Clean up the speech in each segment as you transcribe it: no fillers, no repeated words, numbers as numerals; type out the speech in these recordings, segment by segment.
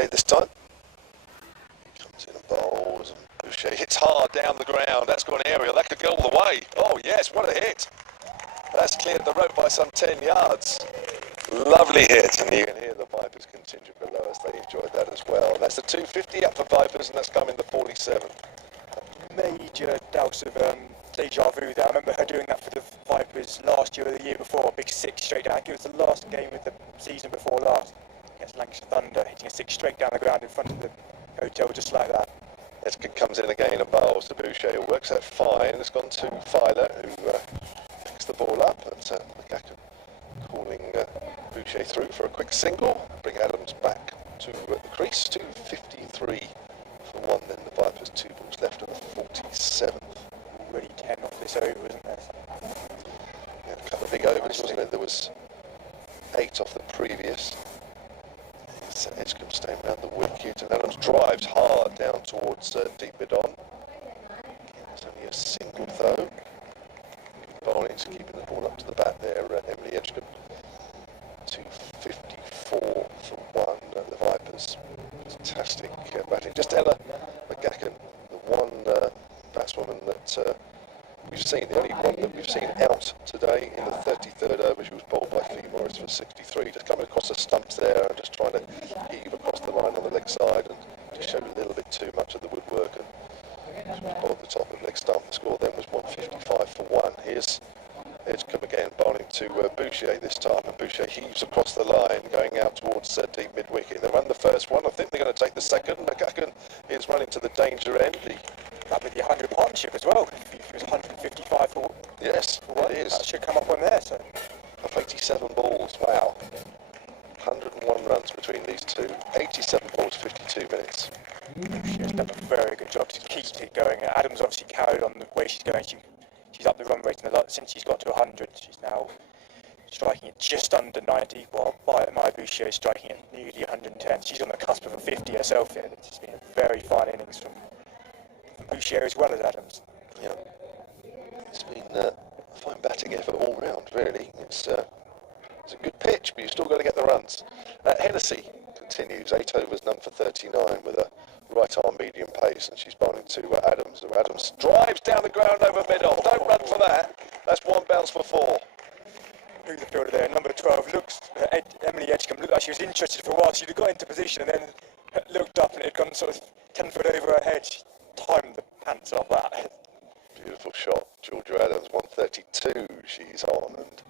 Boucher this time. Comes in and bowls, and Boucher hits hard down the ground. That's got an aerial. That could go all the way. Oh yes, what a hit. That's cleared the rope by some 10 yards. Lovely hit, and you can hear the Vipers contingent below us. They enjoyed that as well. That's the 250 up for Vipers, and that's coming to 47. Major dose of deja vu there. I remember her doing that for the Vipers last year or the year before, a big 6 straight down. I think it was the last game of the season before last against Lancashire Thunder, hitting a 6 straight down the ground in front of the hotel just like that. Edgecombe comes in again and bowls to Boucher, who works out fine. It's gone to Filer, who picks the ball up. That's McGacken calling Boucher through for a quick single. Bring Adams back to the crease. 253 for 1. Then the Vipers 2 balls left at the 47th. Already 10 off this over, isn't there? Yeah, a couple of big overs, wasn't it? There was 8 off the previous. Edgecombe staying around the wicket, and Adams drives hard down towards deep mid-on. It's only a single though. Bowling's keeping the ball up to the bat there, Emily Edgecombe. 254 for 1, the Vipers. Fantastic batting. Just Ella McGacken, the one batswoman that we've seen, the only one that we've seen out today in the 33rd over. She was bowled by Fee Morris for 63, just coming across the stumps there and just trying to heave across the line on the leg side, and just showed a little bit too much of the woodwork, and she was bowled at the top of the leg stump. The score then was 155 for 1. Here's Edgecombe again, bowling to Boucher this time, and Boucher heaves across the line, going out towards deep mid-wicket. They run the first one. I think they're going to take the second. McGacken is running to the danger end. That with the 100 partnership as well. It was 155 for yes, for 1. It is. That should come up on there. So Of 87 balls, wow. 101 runs between these two. 87 balls, 52 minutes. she's done a very good job to keep it going. Adams obviously carried on the way she's going. She's up the run rate in a lot since she's got to 100. She's now striking it just under 90, while Maya Boucher is striking it nearly 110. She's on the cusp of a 50 herself here. It's been a very fine innings from Boucher as well as Adams. Yeah, it's been a fine batting effort all round, really. It's a good pitch, but you've still got to get the runs. Hennessy continues, 8 overs, none for 39 with a right arm medium pace, and she's bowling to Adams. Adams drives down the ground over mid-off. Don't run for that. That's 1 bounce for 4. Through the fielder there, number 12 looks, Emily Edgecombe looked like she was interested for a while. She'd have got into position and then looked up, and it had gone sort of 10 foot over her head. She timed the pants off that. Beautiful shot. Georgia Adams, 132 she's on, and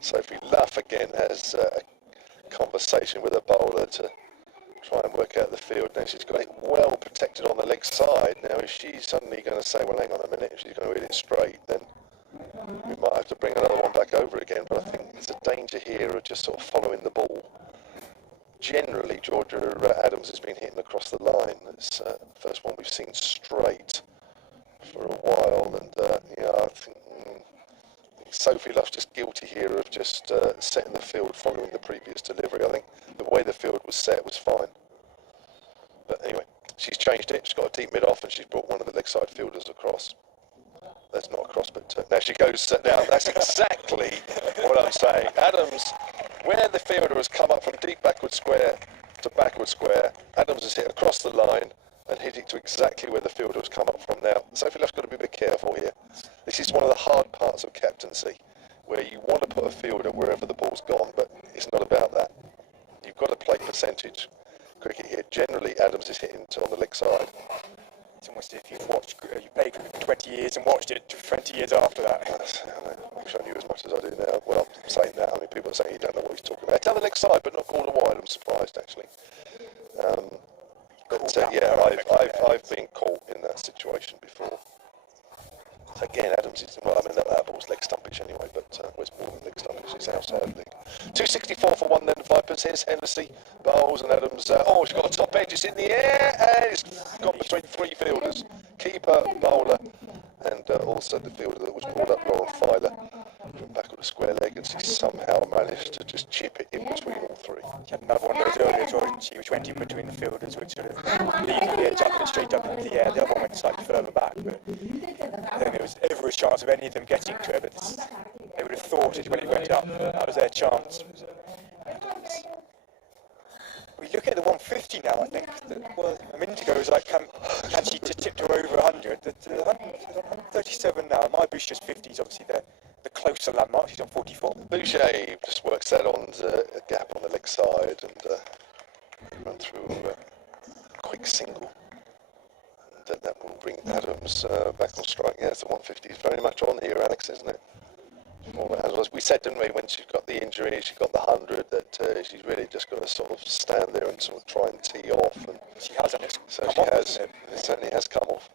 Sophie Luff again has a conversation with a bowler to try and work out the field. Now she's got it well protected on the leg side. Now is she suddenly going to say, well, hang on a minute, if she's going to hit it straight, then we might have to bring another one back over again. But I think there's a danger here of just sort of following the ball. Generally, Georgia Adams has been hitting across the line. It's the first one we've seen straight for a while, and I think Sophie Luff's just guilty here of just setting the field following the previous delivery. I think the way the field was set was fine. But anyway, she's changed it. She's got a deep mid-off, and she's brought one of the leg side fielders across. That's not across, but now she goes down. That's exactly what I'm saying. Adams, where the fielder has come up from deep backward square to backward square, Adams has hit across the line and hit it to exactly where the fielder has come up from. Now, Sophie Luff's got to be a bit careful here. This is one of the hard parts of captaincy, where you want to put a fielder wherever the ball's gone, but it's not about that. You've got to play percentage cricket here. Generally, Adams is hitting on the leg side. It's almost if you played cricket for 20 years and watched it 20 years after that. I wish I knew as much as I do now. Well, I'm saying that. I mean, people are saying you don't know what he's talking about. It's on the leg side, but not called a wide. I'm surprised, actually. I've been caught in that situation before. Again, Adams is, well, I mean, that ball's leg stumpage anyway, but where's more than leg stumpage? It's outside leg. 264 for 1 then, Vipers. Here's Hennessy, bowls, and Adams. She's got a top edge, it's in the air, and it's gone between 3 fielders. Keeper, bowler, and also the fielder that was brought up, Lauren Filer, from back of the square leg, and she somehow managed to just chip it in between all 3. She had another one of those earlier as well, didn't she, which went in between the fielders, which sort of leaving the edge up and straight up into the air. The other one went slightly further back, but I think there was ever a chance of any of them getting to it, but they would have thought it when it went up. That was their chance. We look at the 150 now, I think. Well, a minute ago it was like, can she just tip to over 100? The 137 now. My Boucher's 50 is obviously the closer landmark. She's on 44. Boucher just works that on a gap on the leg side and run through a quick single. And then that will bring Adams back on strike. Yes, the 150 is very much on here, Alex, isn't it? As we said, didn't we, when she got the injury, she got the 100, that she's really just got to sort of stand there and sort of try and tee off. And she has, and it's so she has. It certainly has come off.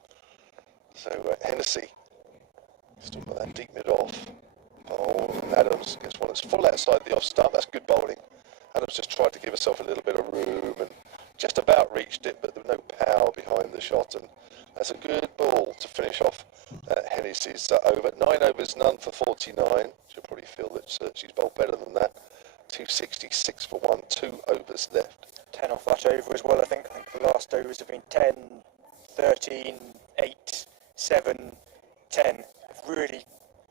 So Hennessy still got that deep mid off. Oh, and Adams gets one that's full outside the off stump. That's good bowling. Adams just tried to give herself a little bit of room and just about reached it, but there was no power behind the shot. And that's a good ball to finish off Hennessy's over. 9 overs, none for 49. She'll probably feel that she's bowled better than that. 266 for 1, 2 overs left. 10 off that over as well, I think. The last overs have been 10, 13, 8, 7, 10. Really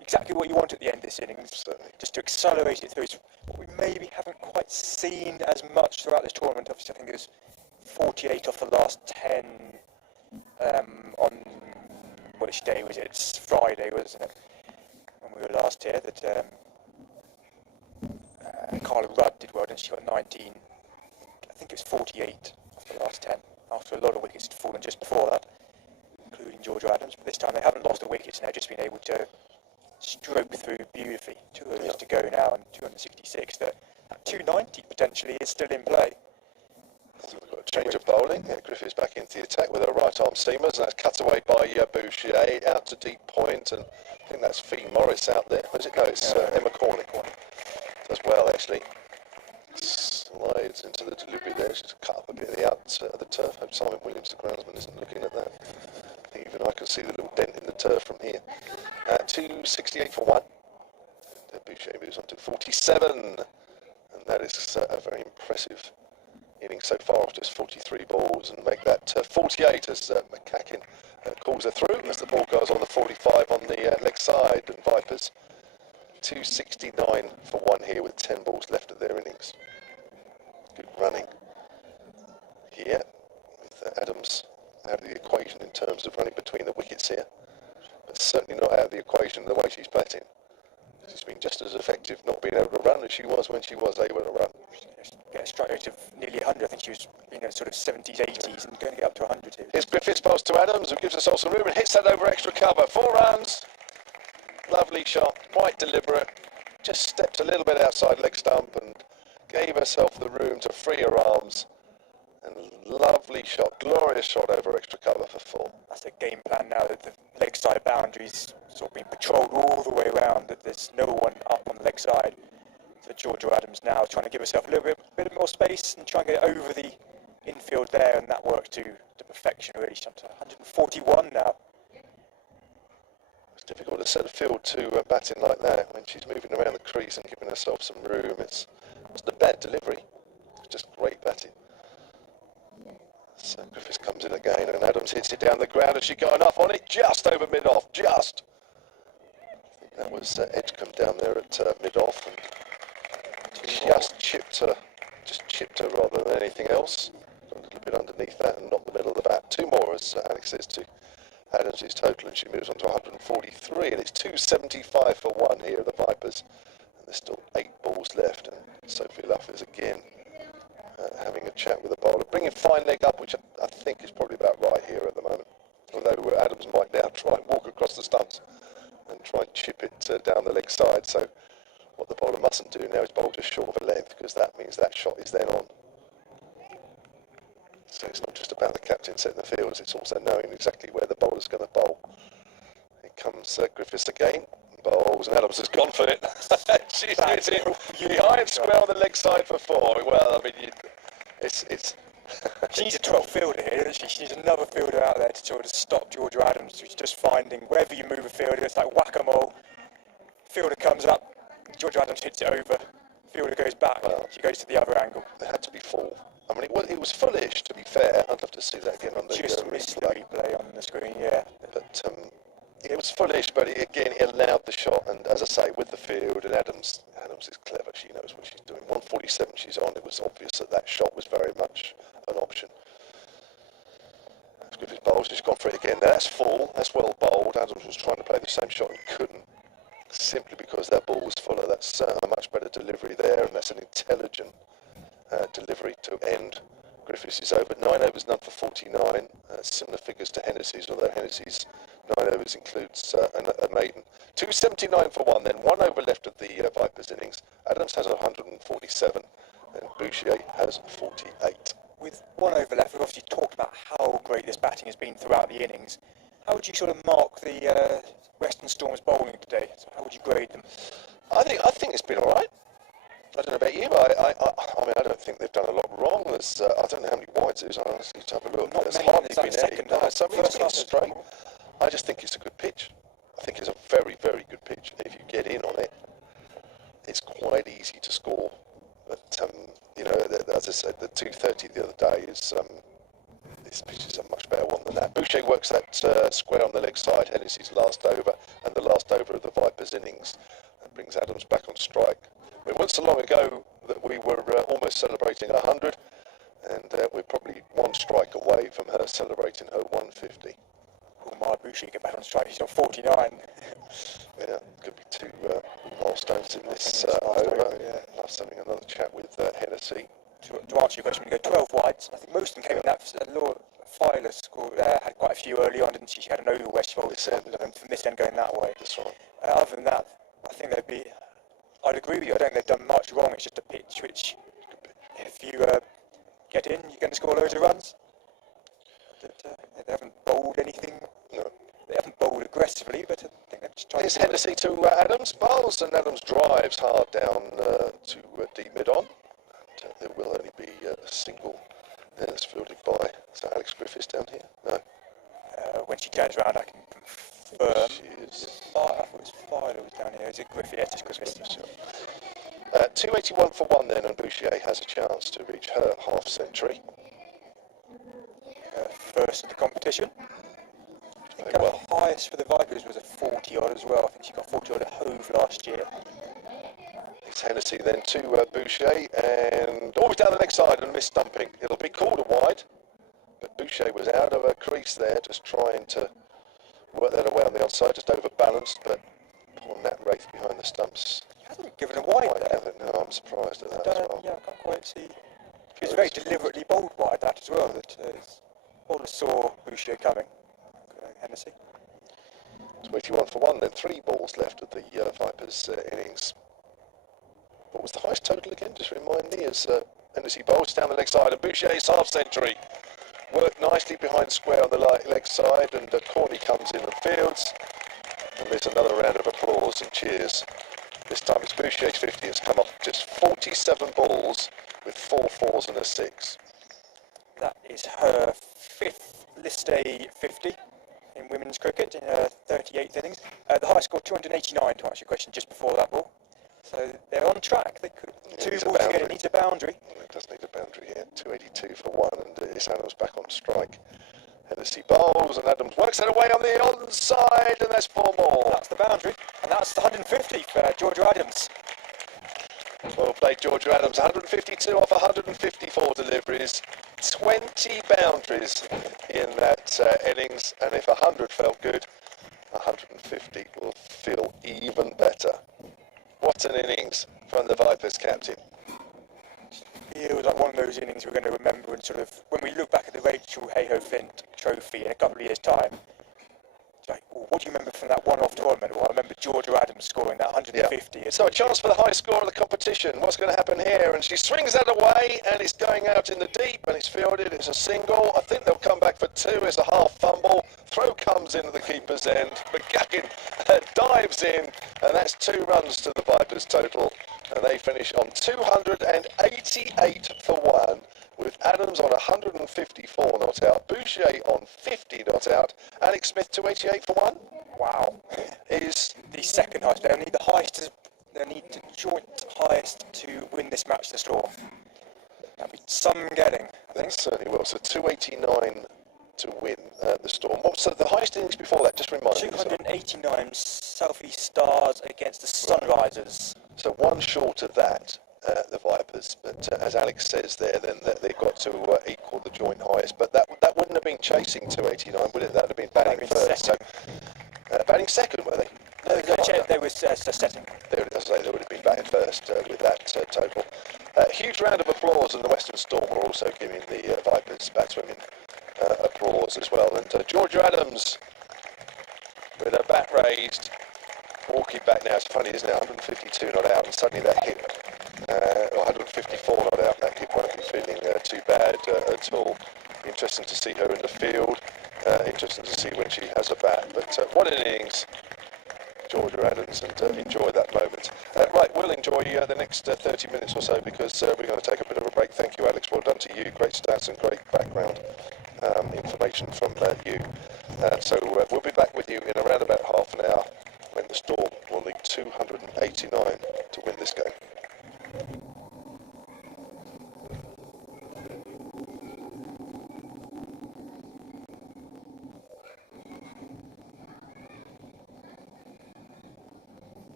exactly what you want at the end of this innings. Certainly. Just to accelerate it through. It's what we maybe haven't quite seen as much throughout this tournament. Obviously, I think it was 48 off the last 10 on, which day was it? It's Friday, wasn't it? When we were last here, that Carla Rudd did well, and she got 19. I think it was 48 off the last 10, after a lot of wickets had fallen just before that, including Georgia Adams. But this time they haven't lost the wickets, and they've just been able to stroke through beautifully. 2 overs to go now, and 266. That 290 potentially is still in play. So we've got a change of bowling. Griffiths back into the attack with her right arm seamers, and that's cut away by Boucher out to deep point, and I think that's Fee Morris out there. What is it? No, it's Emma Cornick. Does well actually. Slides into the delivery there. She's cut up a bit of the out of the turf. Hope Simon Williams, the groundsman, isn't looking at that. Even I can see the little dent in the turf from here. 268 for 1. Boucher moves on to 47, and that is a very impressive inning so far of just 43 balls, and make that 48 as McCacken calls her through as the ball goes on the 45 on the leg side, and Vipers 269 for 1 here with 10 balls left of their innings. Good running here with Adams out of the equation in terms of running between the wickets here, but certainly not out of the equation the way she's batting. She's been just as effective not being able to run as she was when she was able to run. Get a strike rate of nearly 100. I think she was, sort of 70s, 80s, and going to get up to 100 here. Here's Griffiths pass to Adams, who gives herself some room and hits that over extra cover. 4 runs. Lovely shot, quite deliberate. Just stepped a little bit outside leg stump and gave herself the room to free her arms. And lovely shot, glorious shot over extra cover for 4. That's a game plan now that the leg side boundaries sort of being patrolled all the way around, that there's no one up on the leg side. So Georgia Adams now trying to give herself a little bit more space and try and get over the infield there, and that worked to perfection really. She's up to 141 now. It's difficult to set a field to batting like that when she's moving around the crease and giving herself some room. It wasn't a bad delivery, it's just great batting. So Griffiths comes in again, and Adams hits it down the ground, and she got enough on it, just over mid-off, just. I think that was Edgecombe down there at mid-off, and just chipped her rather than anything else. Got a little bit underneath that and not the middle of the bat. 2 more, as Alex says, to Adams' total, and she moves on to 143, and it's 275 for 1 here at the Vipers, and there's still 8 balls left, and Sophie Luff is again having a chat with the bowler, bringing fine leg up, which I think is probably about right here at the moment, although Adams might now try and walk across the stumps and try and chip it down the leg side. So what the bowler mustn't do now is bowl just short of a length, because that means that shot is then on. So it's not just about the captain setting the fields, it's also knowing exactly where the bowler's going to bowl. Here comes Griffiths again, bowls, and Adams has gone for it. She's hit it behind square on the leg side for 4. Well, I mean, it's She needs a 12 fielder here, doesn't she? She needs another fielder out there to sort of stop Georgia Adams, who's just finding wherever you move a fielder, it's like whack-a-mole. Fielder comes up, Georgia Adams hits it over, fielder goes back, she goes to the other angle. It had to be full. I mean, it was foolish, to be fair. I'd love to see that again on the just missed the replay on the screen, yeah. But it was foolish, but it allowed the shot, and as I say, with the field, and Adams Adams is clever. She knows what she's doing. 147 she's on. It was obvious that shot was very much an option. Griffiths bowls, she's gone for it again. That's full. That's well bowled. Adams was trying to play the same shot and couldn't, simply because that ball was fuller. That's a much better delivery there, and that's an intelligent delivery to end Griffiths' over. 9 overs, none for 49. Similar figures to Hennessy's, although Hennessy's 9 overs includes a maiden. 279 for 1 then. 1 over left of the Vipers innings. Adams has 147 and Boucher has 48. With 1 over left, we've obviously talked about how great this batting has been throughout the innings. How would you sort of mark the Western Storm's bowling today? So how would you grade them? I think it's been all right. I don't know about you, but I mean, I don't think they've done a lot wrong. There's, I don't know how many wides there's. I honestly need to have a look. Not There's many, hardly it's like been any. second No, half, so it's first been half straight. I just think it's a good pitch. I think it's a very, very good pitch. If you get in on it, it's quite easy to score. But you know, as I said, the 230 the other day is this pitch is a much better one than that. Boucher works that square on the leg side. Hennessy's last over and the last over of the Vipers innings. That brings Adams back on strike. It wasn't so long ago that we were almost celebrating 100, and we're probably one strike away from her celebrating her 150. Oh, Maya Boucher get back on strike. She's on 49. Yeah, could be two milestones in this over. Yeah, last having another chat with Hennessy. To answer your question, we go 12 wides. I think most of them came in that. Laura Filer scored, had quite a few early on, didn't she? She had an over where she bowled This end. from this end going that way. That's right. Other than that, I think they'd be. I'd agree with you. I don't think they've done much wrong. It's just a pitch which, if you get in, you're going to score loads of runs. But, they haven't bowled anything. No. They haven't bowled aggressively, but I think they've just tried Here's to do Hennessy to Adams. Bowls and Adams drives hard down to deep mid on. And, there will only be a single. Then it's fielded by. Is that Alex Griffiths down here? No. when she turns around, I can confirm. She is. I thought it was Filer was down here. Is it Griffith? Yes, it's Griffith. 281 for 1 then, and Boucher has a chance to reach her half century. First of the competition. I think Well, her highest for the Vipers was a 40 odd as well. I think she got 40 odd at Hove last year. it's Hennessy then to Boucher, and always down the next side and miss stumping. It'll be called a wide, but Boucher was out of her crease there, just trying to work that away on the outside, just overbalanced, but poor Nat Wraith behind the stumps. He hasn't given a wide there. No, I'm surprised at that I as don't, well. yeah, I can't quite see. She was very deliberately bowled wide that as well. That bowler saw Boucher coming. Hennessy. 21 for 1 then, 3 balls left of the Vipers innings. What was the highest total again? Just remind me, as Hennessy bowls down the leg side, and Boucher's half century. Worked nicely behind square on the leg side, and Corney comes in and fields. And there's another round of applause and cheers. This time it's Boucher's 50 has come off just 47 balls with 4 fours and a 6. That is her 5th list day 50 in women's cricket in her 38th innings. The highest score 289 to answer your question just before that ball. So they're on track. They could two balls to get it needs a boundary. It does need a boundary here. 282 for 1, and it's Adams back on strike. Hennessy bowls, and Adams works it away on the onside, and there's 4 more. That's the boundary, and that's the 150 for Georgia Adams. Well played, Georgia Adams. 152 off 154 deliveries. 20 boundaries in that innings, and if 100 felt good, 150 will feel even better. What an innings from the Vipers captain. It was like one of those innings we're going to remember, and sort of when we look back at the Rachel Hayhoe-Flint Trophy in a couple of years' time. It's like, oh, what do you remember from that one-off tournament? Well, I remember Georgia Adams scoring that 150. Yeah. So a chance for the highest score of the competition. What's going to happen here? And she swings that away, and it's going out in the deep, and it's fielded. It's a single. I think they'll come back for 2. It's a half fumble. Throw comes in at the keeper's end. McGuckin dives in, and that's 2 runs to the Vipers total. And they finish on 288 for 1, with Adams on 154 not out, Boucher on 50 not out, Alex Smith 288 for 1. Wow. Is the second highest. They'll need the highest. They'll need the joint highest to win this match to Storm. That'll be some getting, I think. certainly will. So 289 to win the Storm. So the highest innings before that, just remind me. 289 South East Stars against the Sunrisers. So one short of that, the Vipers. But as Alex says there, then they've got to equal the joint highest. But that wouldn't have been chasing 289, would it? That would have been batting first. So batting second, were they? No, they were setting. As I say, they would have been batting first with that total. Huge round of applause, and the Western Storm are also giving the Vipers batswomen applause as well. And Georgia Adams with her bat raised, walking back now. It's funny, isn't it? 152 not out, and suddenly that hip, 154 not out, that hip won't be feeling too bad at all. Interesting to see her in the field. Interesting to see when she has a bat. But what an innings, Georgia Adams, and enjoy that moment. Right, we'll enjoy the next 30 minutes or so, because we're going to take a bit of a break. Thank you, Alex. Well done to you. Great stats and great background information from you. So we'll be back with you in around about half an hour, when the Storm will need 289 to win this game.